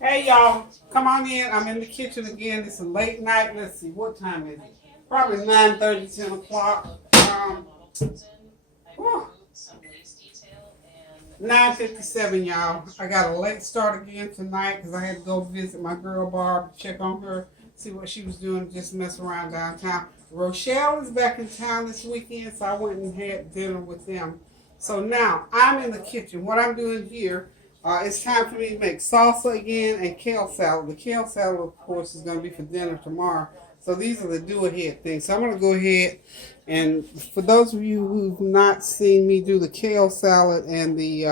Hey y'all, come on in. I'm in the kitchen again. It's a late night. Let's see, what time is it? Probably 9:30, 10 o'clock. 9:57, y'all. I got a late start again tonight because I had to go visit my girl Barb, check on her, see what she was doing, just mess around downtown. Rochelle is back in town this weekend, so I went and had dinner with them. So now I'm in the kitchen. What I'm doing here, it's time for me to make salsa again and kale salad. The kale salad, of course, is going to be for dinner tomorrow. So these are the do-ahead things. So I'm going to go ahead and for those of you who've not seen me do the kale salad and the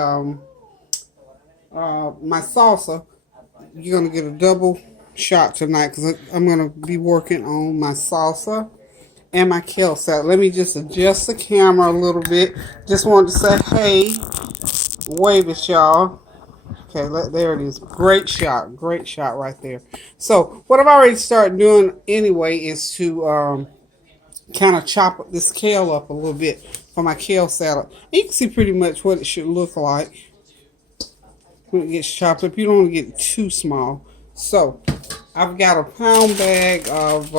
my salsa, you're going to get a double shot tonight because I'm going to be working on my salsa and my kale salad. Let me just adjust the camera a little bit. Just wanted to say, hey, wave it, y'all. Okay, there it is. Great shot right there. So what I've already started doing anyway is to kind of chop this kale up a little bit for my kale salad. You can see pretty much what it should look like when it gets chopped up. You don't want to get it too small. So I've got a pound bag of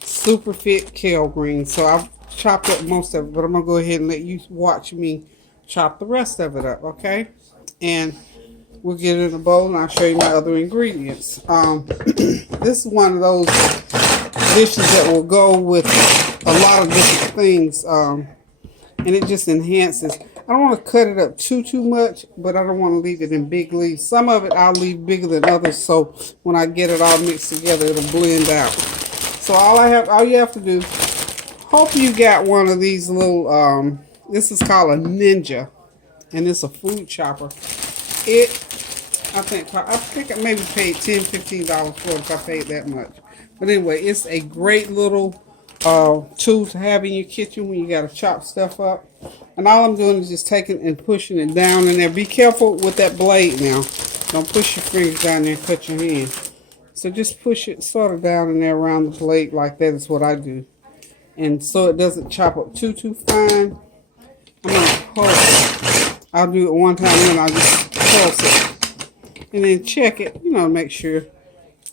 super fit kale greens. So I've chopped up most of it, but I'm going to go ahead and let you watch me chop the rest of it up, okay? And we'll get it in a bowl and I'll show you my other ingredients. This is one of those dishes that will go with a lot of different things, and it just enhances. I don't want to cut it up too much, but I don't want to leave it in big leaves. Some of it I'll leave bigger than others, so when I get it all mixed together, it'll blend out. So all you have to do, hope you got one of these little, this is called a Ninja, and it's a food chopper. I think I maybe paid $10, $15 for it if I paid that much. But anyway, it's a great little tool to have in your kitchen when you got to chop stuff up. And all I'm doing is just taking and pushing it down in there. Be careful with that blade now. Don't push your fingers down there and cut your hand. So just push it sort of down in there around the blade like that is what I do. And so it doesn't chop up too fine. I'm going to pulse it. I'll do it one time and then I'll just pulse it. And then check it, make sure.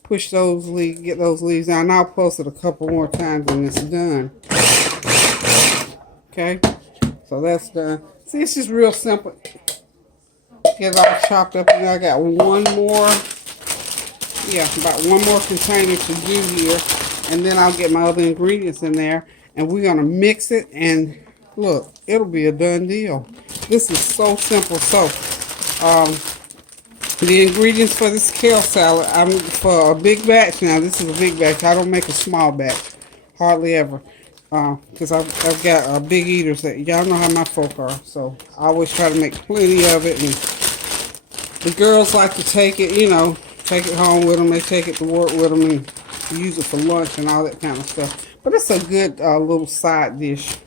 Push those leaves, get those leaves down. And I'll pulse it a couple more times and it's done. Okay, so that's done. See, it's just real simple. Get it all chopped up. And I got one more, about one more container to do here. And then I'll get my other ingredients in there. And we're going to mix it. And look, it'll be a done deal. This is so simple. So, the ingredients for this kale salad, I'm for a big batch now. This is a big batch. I don't make a small batch, hardly ever, because I've got big eaters that y'all know how my folk are. So I always try to make plenty of it, and the girls like to take it, take it home with them. They take it to work with them and use it for lunch and all that kind of stuff. But it's a good little side dish.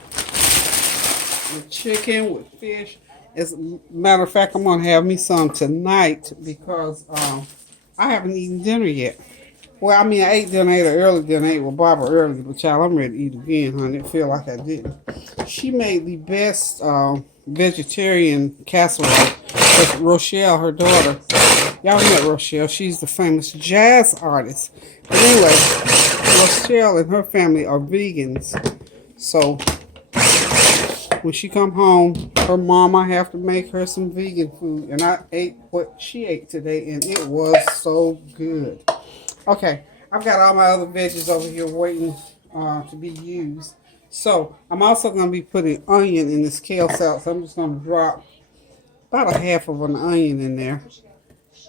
With chicken, with fish. As a matter of fact, I'm going to have me some tonight because I haven't eaten dinner yet. Well, I ate dinner, ate an early dinner, ate with Barbara early, but child, I'm ready to eat again, honey. It feel like I didn't. She made the best vegetarian casserole with Rochelle, her daughter. Y'all met Rochelle. She's the famous jazz artist. But anyway, Rochelle and her family are vegans. So when she come home, her mama have to make her some vegan food. And I ate what she ate today, and it was so good. Okay, I've got all my other veggies over here waiting to be used. So I'm also going to be putting onion in this kale salad. So I'm just going to drop about a half of an onion in there.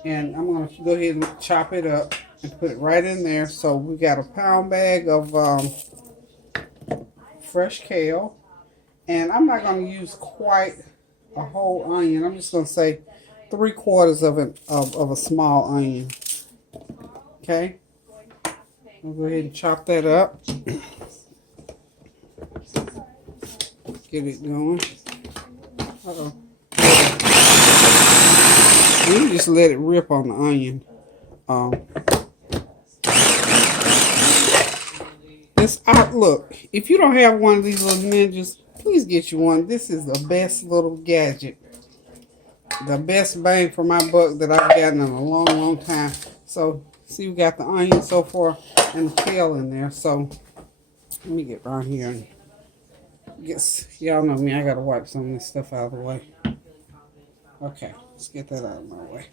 And I'm going to go ahead and chop it up and put it right in there. So we got a pound bag of fresh kale. And I'm not going to use quite a whole onion. I'm just going to say 3/4 of a small onion. Okay. I'll go ahead and chop that up. Get it going. Uh-oh. You just let it rip on the onion. Look, if you don't have one of these little ninjas, please get you one. This is the best little gadget. the best bang for my buck that I've gotten in a long, long time. So, see, we got the onion so far and the kale in there. So, let me get around here and get, y'all know me, I gotta wipe some of this stuff out of the way. Okay, let's get that out of my way.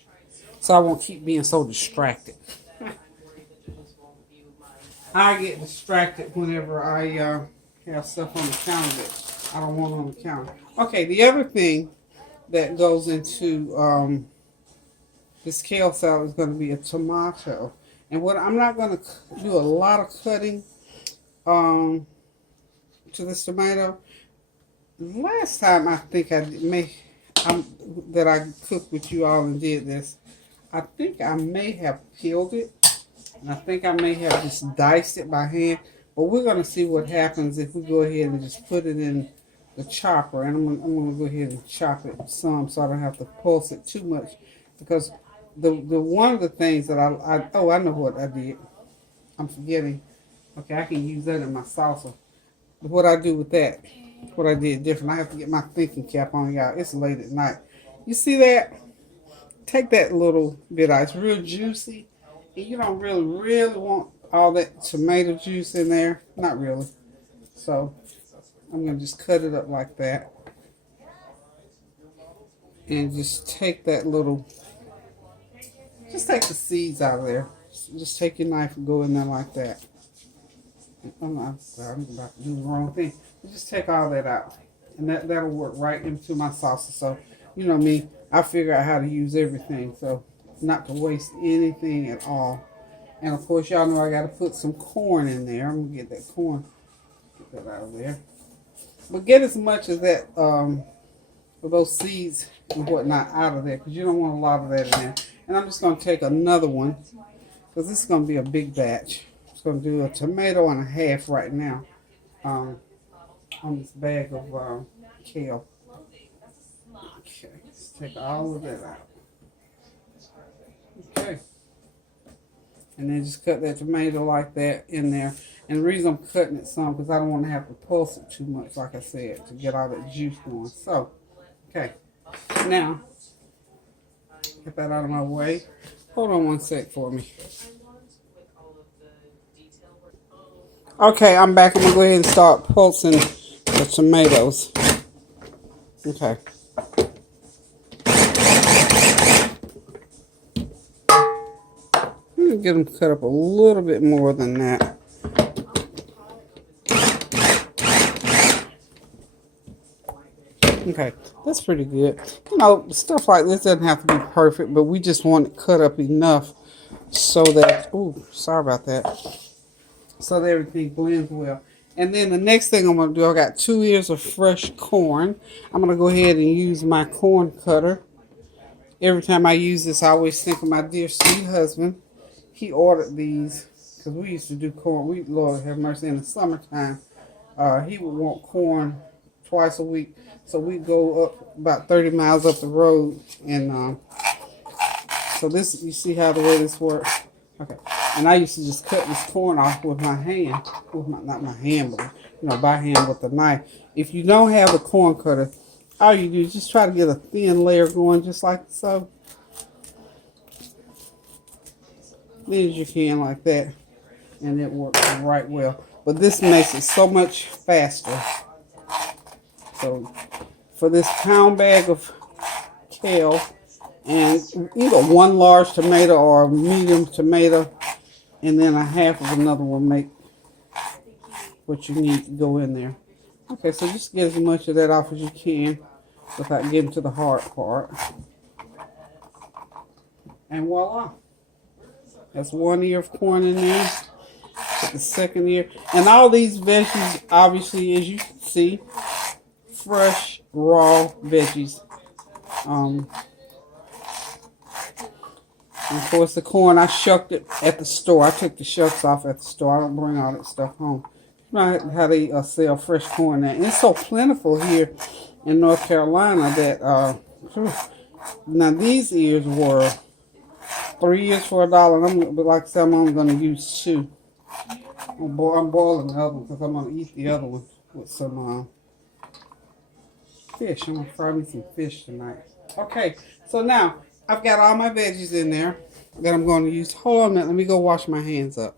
So I won't keep being so distracted. I get distracted whenever I have stuff on the counter that I don't want on the counter. Okay, the other thing that goes into this kale salad is going to be a tomato. And what I'm not going to do a lot of cutting to this tomato. Last time I think that I cooked with you all and did this, I think I may have peeled it. And I think I may have just diced it by hand. But we're going to see what happens if we go ahead and just put it in the chopper. And I'm going to go ahead and chop it some so I don't have to pulse it too much. Because the one of the things that I know what I did. I'm forgetting. Okay, I can use that in my salsa. But what I do with that, what I did different, I have to get my thinking cap on, y'all. It's late at night. You see that? Take that little bit out. It's real juicy. And you don't really want all that tomato juice in there. Not really. So, I'm going to just cut it up like that. And just take that little, just take the seeds out of there. Just take your knife and go in there like that. I'm about to do the wrong thing. Just take all that out. And that'll work right into my salsa. So, you know me, I figure out how to use everything. So, not to waste anything at all. And of course, y'all know I got to put some corn in there. I'm going to get that corn, get that out of there. But get as much of that, of those seeds and whatnot out of there, because you don't want a lot of that in there. And I'm just going to take another one, because this is going to be a big batch. I'm just going to do a tomato and a half right now on this bag of kale. Okay, let's take all of that out. Okay. And then just cut that tomato like that in there. And the reason I'm cutting it some, because I don't want to have to pulse it too much, like I said, to get all that juice going. So, okay. Now, get that out of my way. Hold on one sec for me. Okay, I'm back. I'm going to go ahead and start pulsing the tomatoes. Okay. Get them cut up a little bit more than that. Okay, that's pretty good. You know, stuff like this doesn't have to be perfect, but we just want it cut up enough so that, oh, sorry about that, so that everything blends well. And then the next thing I'm going to do, I got 2 ears of fresh corn. I'm going to go ahead and use my corn cutter. Every time I use this, I always think of my dear sweet husband. He ordered these because we used to do corn. We, Lord have mercy, in the summertime, he would want corn twice a week. So we go up about 30 miles up the road, and so this, you see how the way this works. Okay, and I used to just cut this corn off with my hand, not my hand, but by hand with the knife. If you don't have a corn cutter, all you do is just try to get a thin layer going, just like so. Thin as you can, like that, and it works right well. But this makes it so much faster. So for this pound bag of kale, and either one large tomato or a medium tomato, and then a half of another will make what you need to go in there. Okay, so just get as much of that off as you can without getting to the hard part. And voila. That's 1 ear of corn in there. Put the second ear. And all these veggies, obviously, as you can see, fresh, raw veggies. And of course, the corn, I shucked it at the store. I took the shucks off at the store. I don't bring all that stuff home. You know how they sell fresh corn there. And it's so plentiful here in North Carolina that, now these ears were 3 ears for $1. But like I said, I'm only going to use 2. I'm boiling the other one because I'm going to eat the other one with some fish. I'm going to fry me some fish tonight. Okay, so now I've got all my veggies in there that I'm going to use. Hold on a minute, let me go wash my hands up.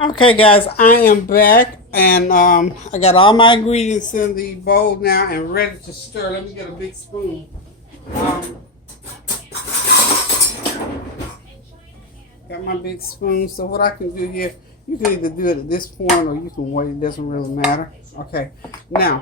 Okay, guys, I am back, and I got all my ingredients in the bowl now and ready to stir. Let me get a big spoon. Um, got my big spoon. So what I can do here, you can either do it at this point or you can wait. It doesn't really matter. Okay, now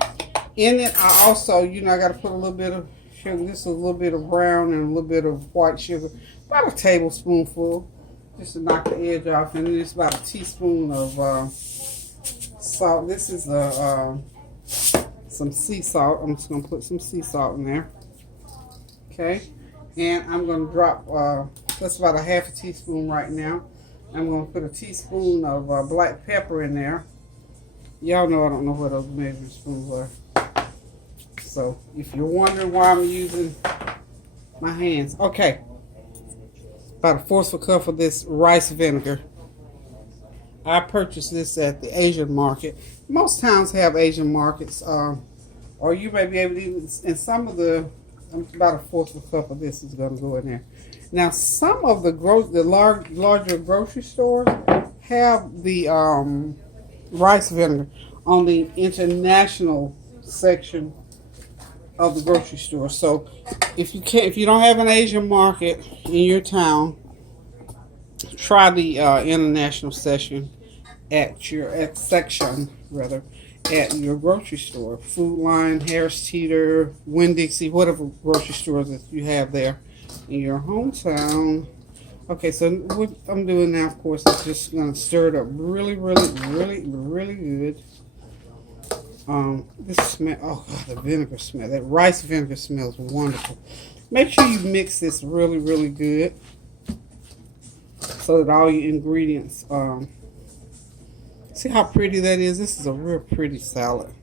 in it, I also, I got to put a little bit of sugar. This is a little bit of brown and a little bit of white sugar, about a tablespoonful, just to knock the edge off. And then it's about a teaspoon of salt. This is some sea salt. I'm just going to put some sea salt in there. Okay, and I'm going to drop, that's about a half a teaspoon right now. I'm going to put a teaspoon of black pepper in there. Y'all know I don't know what those measuring spoons are. So if you're wondering why I'm using my hands. Okay, about a fourth of a cup of this rice vinegar. I purchased this at the Asian market. Most towns have Asian markets, or you may be able to use, and some of the, about a fourth of a cup of this is going to go in there. Now, some of the larger grocery stores have the rice vinegar on the international section of the grocery store. So if you don't have an Asian market in your town, try the international section section at your grocery store. Food Line, Harris Teeter, Winn-Dixie, whatever grocery stores that you have there in your hometown. Okay, so what I'm doing now, of course, is just going to stir it up really, really, really, really good. This smell, oh God, the vinegar smell, that rice vinegar smells wonderful. Make sure you mix this really, really good so that all your ingredients, see how pretty that is? This is a real pretty salad.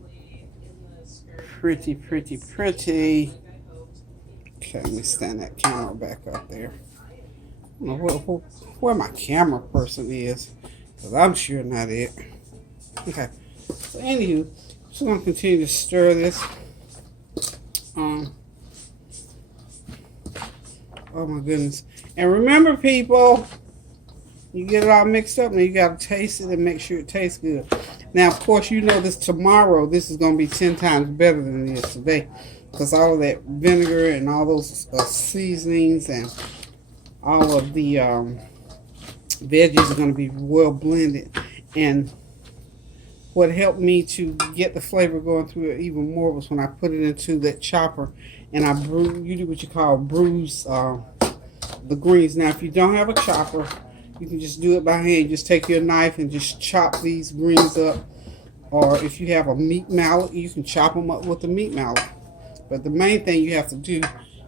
Pretty, pretty, pretty. Okay, let me stand that camera back up there. I don't know where my camera person is, because I'm sure not it. Okay, so anywho, just going to continue to stir this. Oh my goodness. And remember, people, you get it all mixed up, now you got to taste it and make sure it tastes good. Now, of course, you know this tomorrow, this is going to be 10 times better than it is today, because all of that vinegar and all those seasonings and all of the veggies are going to be well blended. And what helped me to get the flavor going through it even more was when I put it into that chopper and I you do what you call bruise the greens. Now, if you don't have a chopper, you can just do it by hand. Just take your knife and just chop these greens up. Or if you have a meat mallet, you can chop them up with a meat mallet. But the main thing you have to do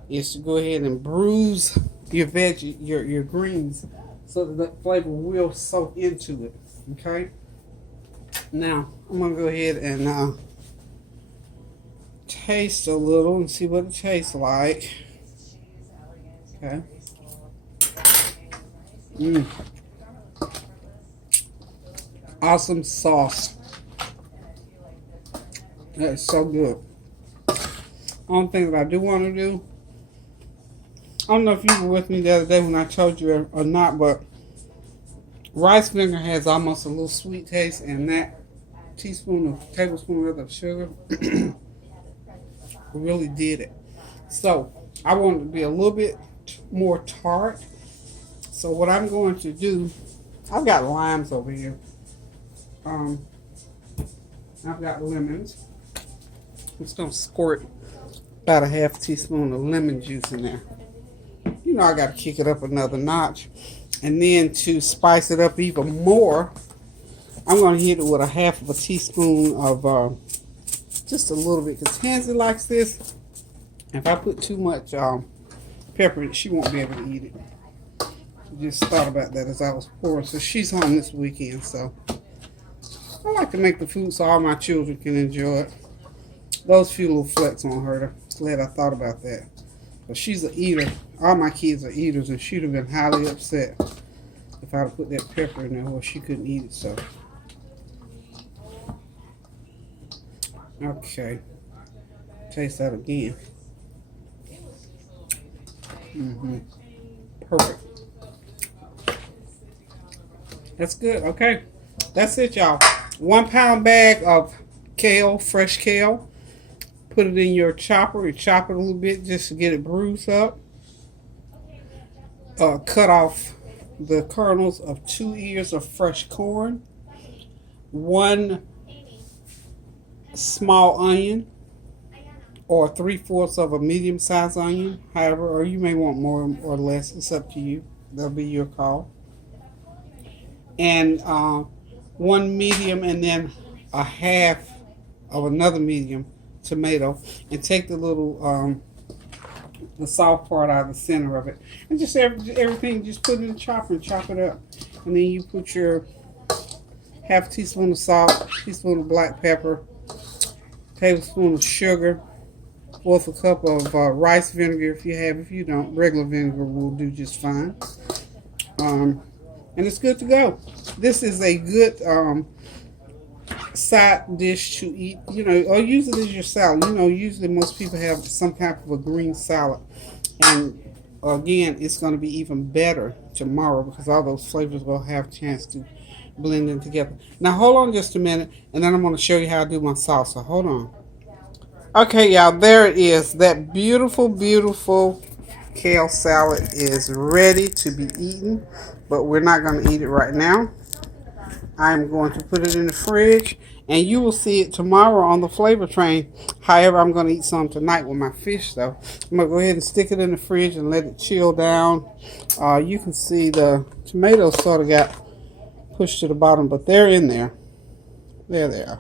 is to go ahead and bruise your veggie, your greens, so that the flavor will soak into it. Okay. Now I'm gonna go ahead and taste a little and see what it tastes like. Okay. Awesome sauce. That's so good. Only thing that I do want to do, I don't know if you were with me the other day when I told you or not, but rice vinegar has almost a little sweet taste, and that tablespoon of sugar really did it. So I want it to be a little bit more tart. So what I'm going to do, I've got limes over here. I've got lemons. I'm just going to squirt about a half teaspoon of lemon juice in there. You know I got to kick it up another notch. And then to spice it up even more, I'm going to hit it with a half of a teaspoon of just a little bit. Because Tansy likes this. If I put too much pepper in it, she won't be able to eat it. Just thought about that as I was pouring. So she's home this weekend. So I like to make the food so all my children can enjoy it. Those few little flecks on her. Glad I thought about that. But she's an eater. All my kids are eaters, and she'd have been highly upset if I'd have put that pepper in there or she couldn't eat it. So, okay. Taste that again. Perfect. That's good. Okay. That's it, y'all. 1 pound bag of kale, fresh kale. Put it in your chopper. You chop it a little bit just to get it bruised up. Cut off the kernels of 2 ears of fresh corn. 1 small onion, or 3/4 of a medium-sized onion, however, or you may want more or less. It's up to you. That'll be your call. And 1 medium, and then a half of another medium tomato, and take the little the soft part out of the center of it, and just everything. Just put it in the chopper and chop it up, and then you put your half teaspoon of salt, teaspoon of black pepper, tablespoon of sugar, 1/4 cup of rice vinegar if you have. If you don't, regular vinegar will do just fine. And it's good to go. This is a good side dish to eat, or use it as your salad. Usually most people have some type of a green salad. And again, it's going to be even better tomorrow because all those flavors will have a chance to blend in together. Now, hold on just a minute, and then I'm going to show you how I do my salsa. Hold on. Okay, y'all, there it is. That beautiful, beautiful kale salad is ready to be eaten, but we're not going to eat it right now. I'm going to put it in the fridge, and you will see it tomorrow on the flavor train. However, I'm going to eat some tonight with my fish, though. I'm going to go ahead and stick it in the fridge and let it chill down. You can see the tomatoes sort of got pushed to the bottom, but they're in there. There they are.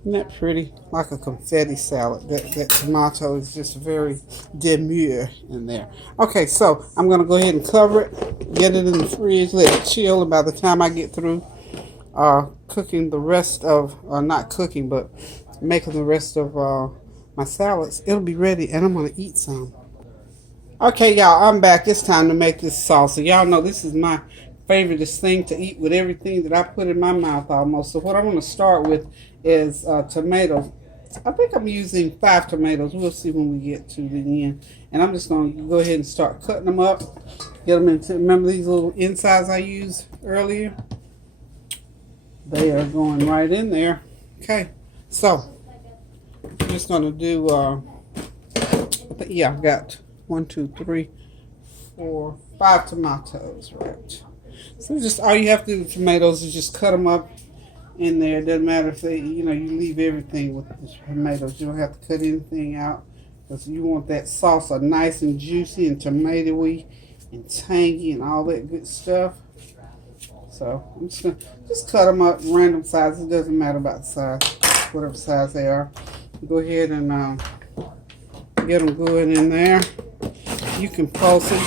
Isn't that pretty? Like a confetti salad. That tomato is just very demure in there. Okay, so I'm going to go ahead and cover it, get it in the fridge, let it chill, and by the time I get through cooking the rest of, not cooking, but making the rest of my salads, it'll be ready, and I'm going to eat some. Okay, y'all, I'm back. It's time to make this salsa. Y'all know this is my favorite thing to eat with everything that I put in my mouth almost. So what I'm going to start with is tomatoes. I think I'm using 5 tomatoes. We'll see when we get to the end. And I'm just going to go ahead and start cutting them up. Get them into, remember these little insides I used earlier? They are going right in there. Okay, so I'm just going to do, I've got 1, 2, 3, 4, 5 tomatoes, right? So just all you have to do with tomatoes is just cut them up in there. It doesn't matter if they, you leave everything with the tomatoes. You don't have to cut anything out because you want that salsa nice and juicy and tomatoey and tangy and all that good stuff. So I'm just going to just cut them up random sizes. It doesn't matter about the size, whatever size they are. Go ahead and get them good in there. You can pulse it.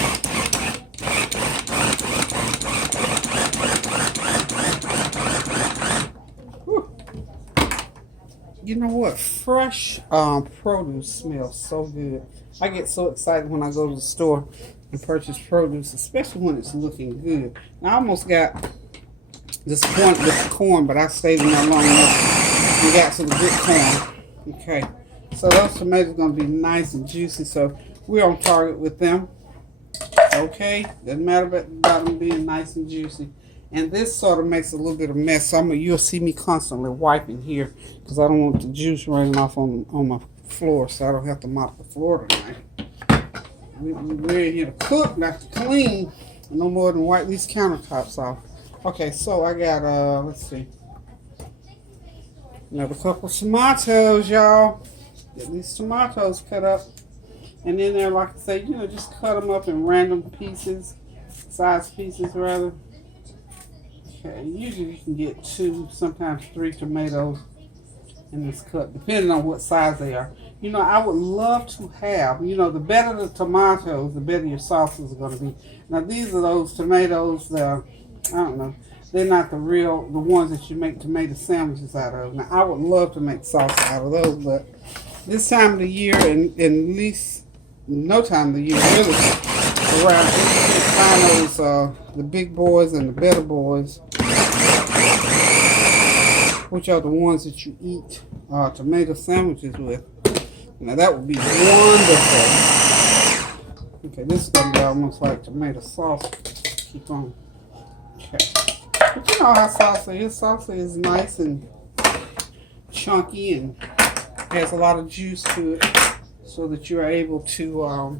You know what? Fresh produce smells so good. I get so excited when I go to the store and purchase produce, especially when it's looking good. Now, I almost got disappointed with the corn, but I stayed in there long enough and got some good corn. Okay, so those tomatoes are going to be nice and juicy, so we're on target with them. Okay, doesn't matter about them being nice and juicy. And this sort of makes a little bit of mess. So you'll see me constantly wiping here because I don't want the juice running off on my floor, so I don't have to mop the floor tonight. We're in here to cook, not to clean. No more than wipe these countertops off. Okay, so I got, let's see, another couple of tomatoes, y'all. Get these tomatoes cut up. And then there, like I say, just cut them up in random pieces, size pieces rather. Okay, usually you can get 2, sometimes 3 tomatoes in this cut, depending on what size they are. I would love to have, the better the tomatoes, the better your sauces are going to be. Now, these are those tomatoes that, I don't know, they're not the ones that you make tomato sandwiches out of. Now, I would love to make salsa out of those, but this time of the year, and at least no time of the year, really, around here, you can find those, the big boys and the better boys, which are the ones that you eat tomato sandwiches with. Now that would be wonderful. Okay, this is gonna be almost like tomato sauce. Keep on. Okay. But you know how salsa is. Salsa is nice and chunky and has a lot of juice to it, so that you are able to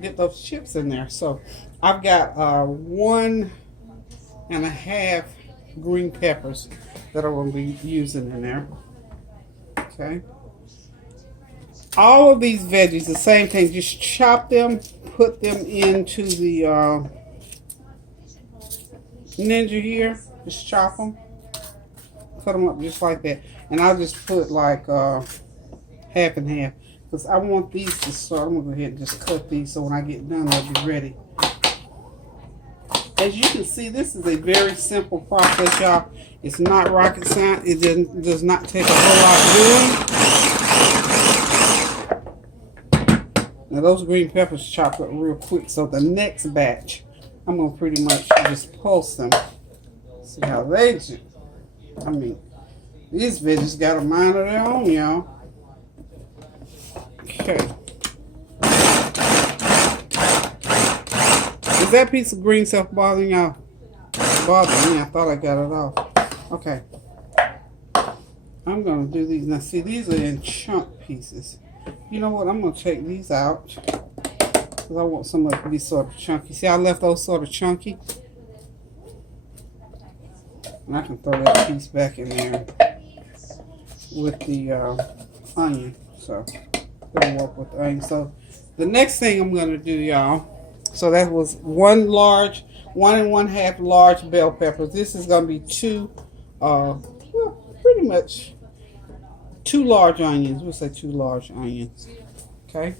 get those chips in there. So I've got 1.5 green peppers that I'm going to be using in there. Okay. All of these veggies, the same thing. Just chop them, put them into the Ninja here. Just chop them. Cut them up just like that. And I'll just put like half and half. Because I want these to start. I'm going to go ahead and just cut these so when I get done, they'll be ready. As you can see, this is a very simple process, y'all. It's not rocket science. It does not take a whole lot doing. Now, those green peppers chop up real quick. So the next batch, I'm going to pretty much just pulse them. See how they do. I mean, these veggies got a mind of their own, y'all. Okay. Is that piece of green stuff bothering y'all? Bothering me. I thought I got it off. Okay. I'm going to do these. Now, see, these are in chunk pieces. You know what? I'm going to take these out. Because I want some of it to be sort of chunky. See, I left those sort of chunky. And I can throw that piece back in there with the onion. So, it'll work with the onion. So, the next thing I'm going to do, y'all. So that was 1 and 1/2 large bell peppers. This is going to be 2, well, pretty much 2 large onions. We'll say 2 large onions. Okay.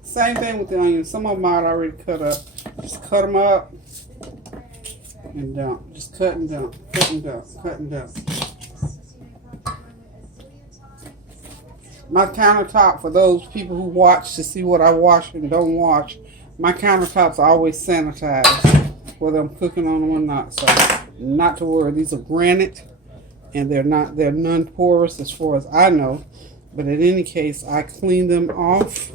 Same thing with the onions. Some of them I'd already cut up. Just cut them up and dump. Just cut and dump. Cut and dump. Cut and dump. My countertop, for those people who watch to see what I wash and don't wash, my countertops are always sanitized, whether I'm cooking on them or not. So, not to worry. These are granite, and they're non-porous as far as I know. But in any case, I clean them off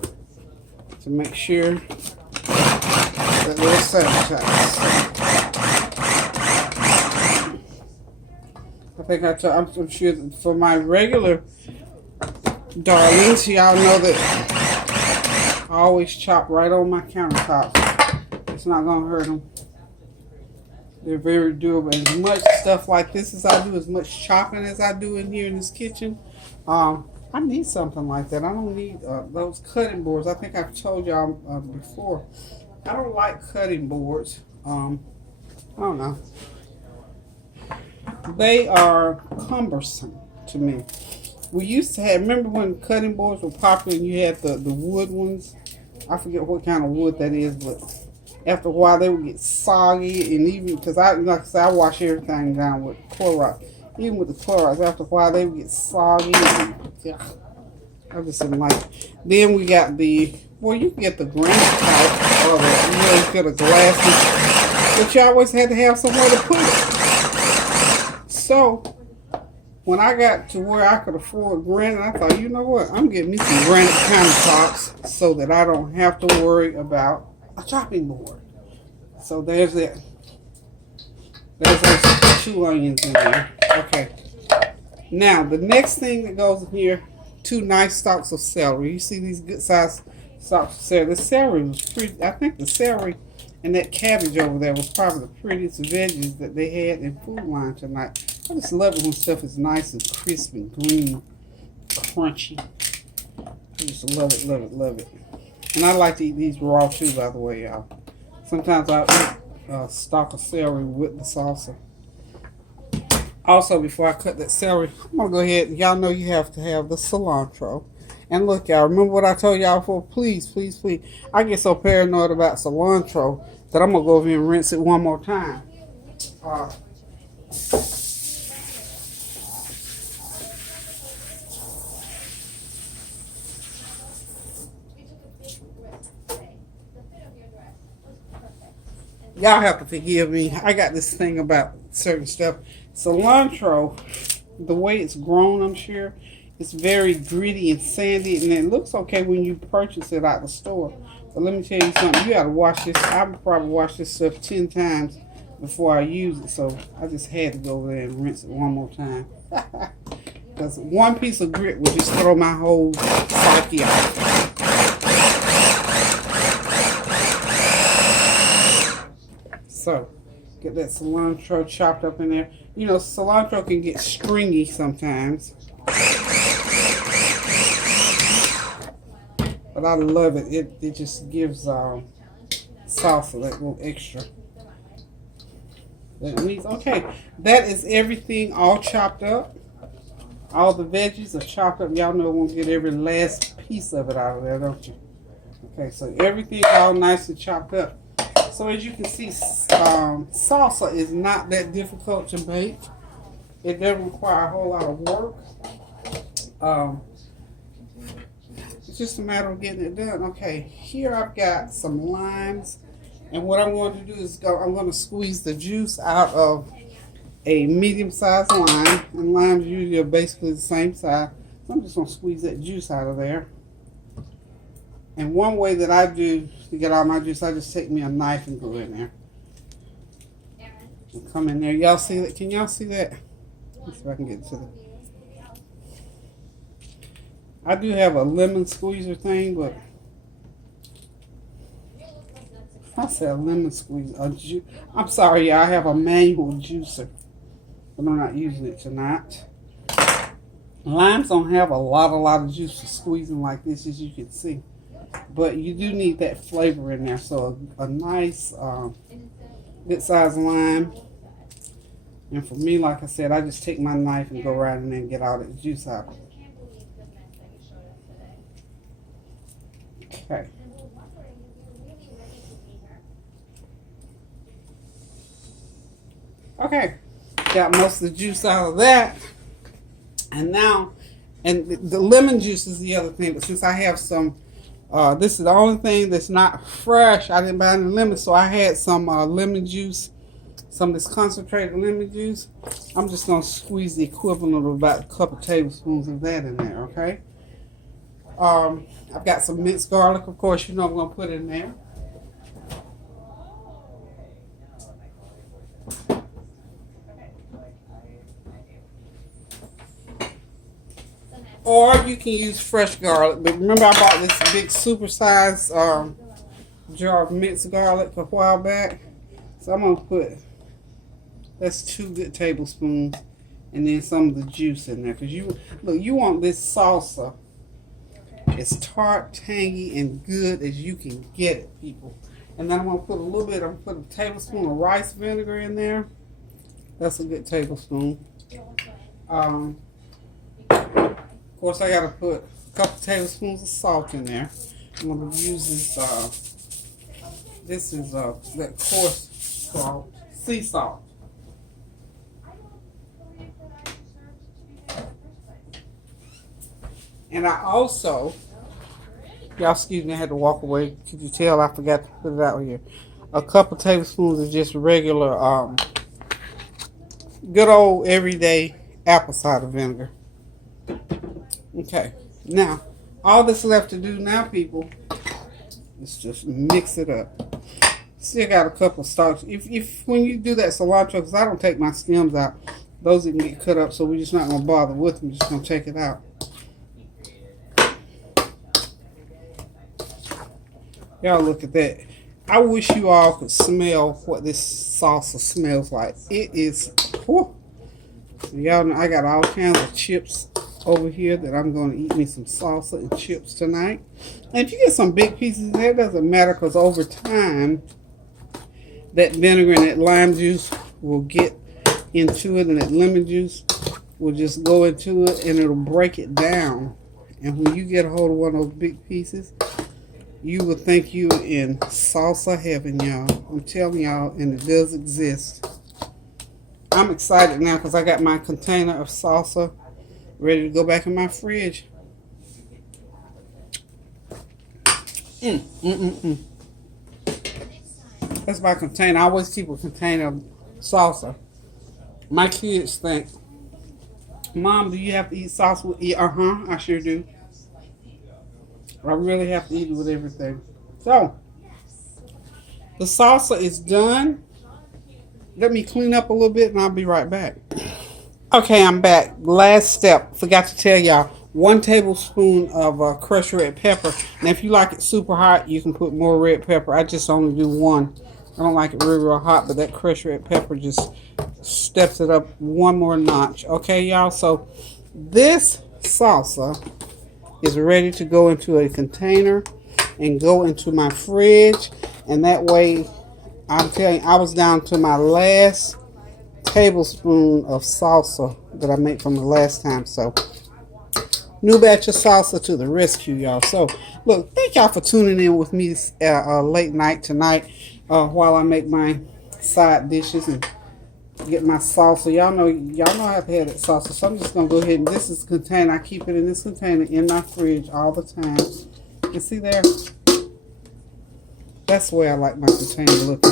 to make sure that they're sanitized. I think I'm sure that for my regular darlings, y'all know that I always chop right on my countertops. It's not going to hurt them. They're very durable. As much stuff like this as I do, as much chopping as I do in here in this kitchen, I need something like that. I don't need those cutting boards. I think I've told y'all before. I don't like cutting boards. I don't know. They are cumbersome to me. We used to have, remember when cutting boards were popular and you had the wood ones? I forget what kind of wood that is, but after a while they would get soggy, and even, because like I said, I wash everything down with Clorox. Even with the Clorox, after a while they would get soggy. And, yeah, I just didn't like it. Then we got you can get the granite type, or you get a glasses, but you always had to have somewhere to put it. So, when I got to where I could afford granite, I thought, you know what? I'm getting me some granite countertops so that I don't have to worry about a chopping board. So there's that. There's those 2 onions in there. Okay. Now, the next thing that goes in here, 2 nice stalks of celery. You see these good sized stalks of celery. The celery was pretty. I think the celery and that cabbage over there was probably the prettiest veggies that they had in Food Line tonight. I just love it when stuff is nice and crisp and green, crunchy. I just love it, love it, love it. And I like to eat these raw too, by the way, y'all. Sometimes I'll eat a stalk of celery with the salsa. Also, before I cut that celery, I'm going to go ahead. Y'all know you have to have the cilantro. And look, y'all, remember what I told y'all before? Please, please, please. I get so paranoid about cilantro that I'm going to go over here and rinse it one more time. Y'all have to forgive me. I got this thing about certain stuff. Cilantro, the way it's grown, I'm sure, It's very gritty and sandy, and it looks okay when you purchase it out the store. But let me tell you something, you gotta wash this. I would probably wash this stuff 10 times before I use it, so I just had to go over there and rinse it one more time. Because one piece of grit would just throw my whole psyche off. So, get that cilantro chopped up in there. You know, cilantro can get stringy sometimes. But I love it. It just gives salsa that little extra. Okay, that is everything all chopped up. All the veggies are chopped up. Y'all know we'll get every last piece of it out of there, don't you? Okay, so everything's all nice and chopped up. So as you can see, salsa is not that difficult to make. It doesn't require a whole lot of work. It's just a matter of getting it done. Okay, here I've got some limes. And what I'm going to do is I'm going to squeeze the juice out of a medium-sized lime. And limes usually are basically the same size. So I'm just going to squeeze that juice out of there. And one way that I do to get all my juice, I just take me a knife and go in there. And come in there. Y'all see that? Can y'all see that? Let's see if I can get to the... I do have a lemon squeezer thing, but... I said a lemon squeezer. I'm sorry, y'all. I have a manual juicer, but I'm not using it tonight. Limes don't have a lot of juice for squeezing like this, as you can see. But you do need that flavor in there. So a nice, good sized lime. And for me, like I said, I just take my knife and go right in there and get all that juice out. Okay. Okay, got most of the juice out of that. And now, and the lemon juice is the other thing, but since I have some, this is the only thing that's not fresh. I didn't buy any lemon, so I had some lemon juice, some of this concentrated lemon juice. I'm just going to squeeze the equivalent of about a couple tablespoons of that in there, okay? I've got some minced garlic, of course, you know I'm going to put in there. Or you can use fresh garlic. But remember I bought this big super-sized jar of minced garlic a while back. So I'm going to put, that's 2 good tablespoons. And then some of the juice in there. Because you want this salsa as tart, tangy, and good as you can get it, people. And then I'm going to put a little bit, I'm going to put a tablespoon of rice vinegar in there. That's a good tablespoon. Of course, I got to put a couple tablespoons of salt in there. I'm going to use this is that coarse salt, sea salt. And I also, y'all excuse me, I had to walk away. Could you tell I forgot to put it out here? A couple tablespoons of just regular, good old everyday apple cider vinegar. Okay, now all that's left to do now, people, is just mix it up. Still got a couple stalks. If when you do that cilantro, because I don't take my stems out, those can get cut up, so we're just not gonna bother with them. Just gonna take it out. Y'all look at that. I wish you all could smell what this salsa smells like. It is, whew. Y'all know I got all kinds of chips over here that I'm going to eat me some salsa and chips tonight. And if you get some big pieces there, it doesn't matter, because over time that vinegar and that lime juice will get into it, and that lemon juice will just go into it and it'll break it down. And when you get a hold of one of those big pieces, you will think you in salsa heaven, y'all. I'm telling y'all, and it does exist. I'm excited now because I got my container of salsa ready to go back in my fridge. That's my container. I always keep a container of salsa. My kids think Mom, do you have to eat sauce with it? Uh-huh, I sure do. I really have to eat it with everything. So, the salsa is done. Let me clean up a little bit and I'll be right back. Okay, I'm back. Last step. Forgot to tell y'all. 1 tablespoon of crushed red pepper. Now, if you like it super hot, you can put more red pepper. I just only do one. I don't like it real hot, but that crushed red pepper just steps it up one more notch. Okay, y'all? So, this salsa is ready to go into a container and go into my fridge. And that way, I'm telling you, I was down to my last tablespoon of salsa that I made from the last time. So, new batch of salsa to the rescue, y'all. So, look, thank y'all for tuning in with me late night tonight while I make my side dishes and get my salsa. Y'all know I have had that salsa. So I'm just gonna go ahead and this is the container. I keep it in this container in my fridge all the time. You see there? That's the way I like my container looking.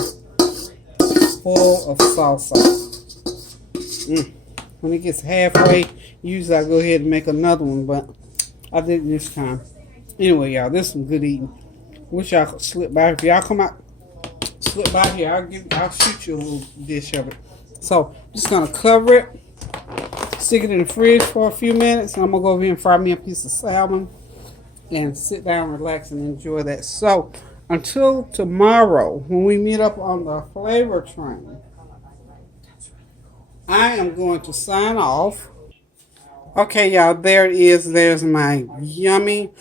Full of salsa. When it gets halfway, usually I go ahead and make another one, but I did it this time. Anyway, y'all, this is some good eating. Wish y'all could slip by. If y'all come out, slip by here, I'll shoot you a little dish of it. So, I'm just gonna cover it, stick it in the fridge for a few minutes, and I'm gonna go over here and fry me a piece of salmon and sit down, relax, and enjoy that. So, until tomorrow, when we meet up on the flavor train, I am going to sign off. Okay, y'all, there it is. There's my yummy,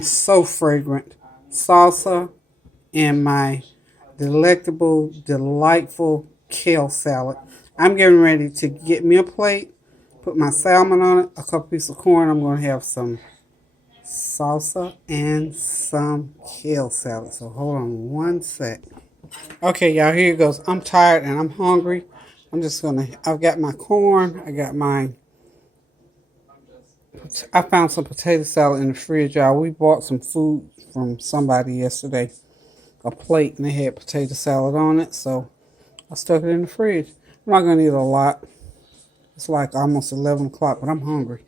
so fragrant salsa and my delectable, delightful kale salad. I'm getting ready to get me a plate, put my salmon on it, a couple pieces of corn. I'm going to have some salsa and some kale salad. So hold on one sec. Okay, y'all, here it goes. I'm tired and I'm hungry. I've got my corn. I found some potato salad in the fridge, y'all. We bought some food from somebody yesterday, a plate, and they had potato salad on it, so I stuck it in the fridge. I'm not going to eat a lot. It's like almost 11 o'clock, but I'm hungry.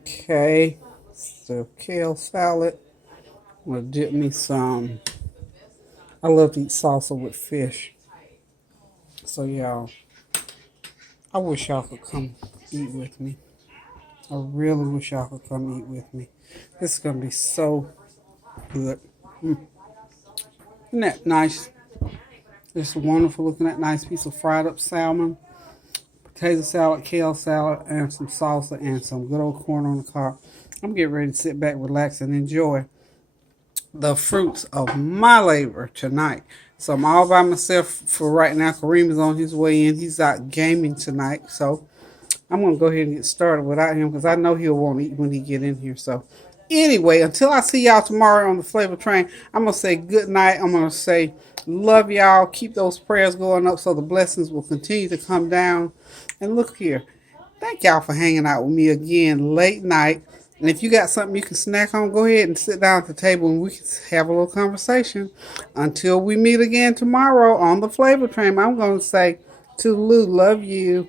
Okay, so kale salad. I'm going to dip me some. I love to eat salsa with fish. So, y'all, I wish y'all could come eat with me. I really wish y'all could come eat with me. This is going to be so good. Isn't that nice? It's wonderful looking at nice piece of fried up salmon, potato salad, kale salad, and some salsa and some good old corn on the cob. I'm getting ready to sit back, relax, and enjoy the fruits of my labor tonight. So I'm all by myself for right now. Kareem is on his way in. He's out gaming tonight. So I'm going to go ahead and get started without him because I know he'll want to eat when he get in here. So anyway, until I see y'all tomorrow on the Flavor Train, I'm going to say good night. I'm going to say love y'all. Keep those prayers going up so the blessings will continue to come down. And look here. Thank y'all for hanging out with me again late night. And if you got something you can snack on, go ahead and sit down at the table and we can have a little conversation. Until we meet again tomorrow on the Flavor Train, I'm going to say toodaloo, love you.